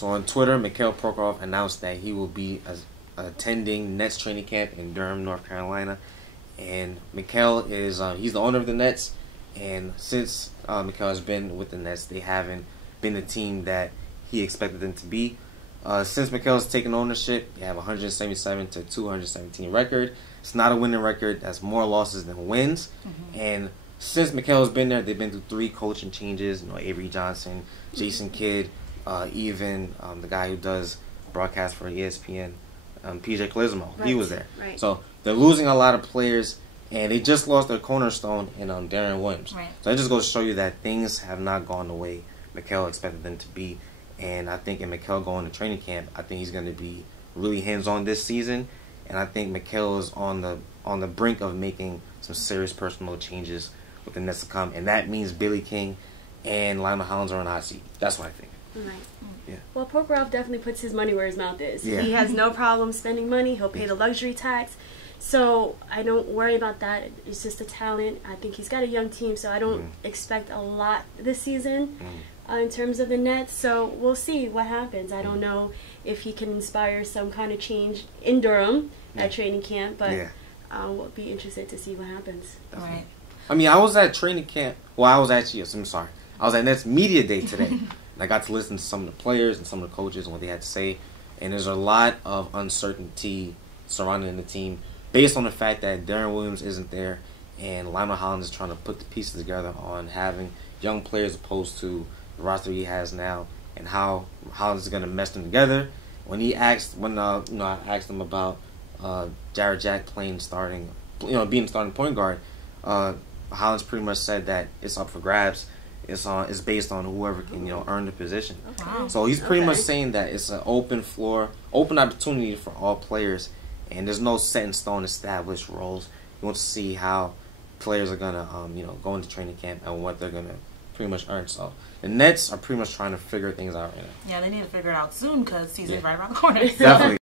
So on Twitter, Mikhail Prokhorov announced that he will be attending Nets training camp in Durham, North Carolina. And Mikhail is he's the owner of the Nets. And since Mikhail has been with the Nets, they haven't been the team that he expected them to be. Since Mikhail's taken ownership, they have 177 to 217 record. It's not a winning record. That's more losses than wins. And since Mikhail's been there, they've been through 3 coaching changes. Avery Johnson, Jason Kidd, even the guy who does broadcast for ESPN, PJ Klizmo. Right. He was there. Right. So they're losing a lot of players, and they just lost their cornerstone in Darren Williams. Right. So that just goes to show you that things have not gone the way Mikhail expected them to be. And I think in Mikhail going to training camp, I think he's going to be really hands-on this season. And I think Mikhail is on the brink of making some serious personal changes with the Nets to come. And that means Billy King and Lionel Hollins are on the hot seat. That's what I think. Right. Yeah. Well, Prokhorov definitely puts his money where his mouth is. Yeah. He has no problem spending money. He'll pay the luxury tax. So I don't worry about that. It's just a talent. I think he's got a young team, so I don't expect a lot this season in terms of the Nets. So we'll see what happens. I don't know if he can inspire some kind of change in Durham at training camp, but we'll be interested to see what happens. Definitely. Right. I mean, I was at training camp. Well, I was at Nets Media Day today. And I got to listen to some of the players and some of the coaches and what they had to say. And there's a lot of uncertainty surrounding the team based on the fact that Darren Williams isn't there and Lionel Hollins is trying to put the pieces together on having young players opposed to the roster he has now and how Hollins is going to mesh them together. When I asked him about Jared Jack being starting point guard, Hollins pretty much said that it's up for grabs. It's based on whoever can earn the position. Okay. So he's pretty much saying that it's an open floor, open opportunity for all players, and there's no set in stone established roles. You want to see how players are gonna go into training camp and what they're gonna pretty much earn. So the Nets are pretty much trying to figure things out right now. Yeah, they need to figure it out soon because season's right around the corner. Definitely.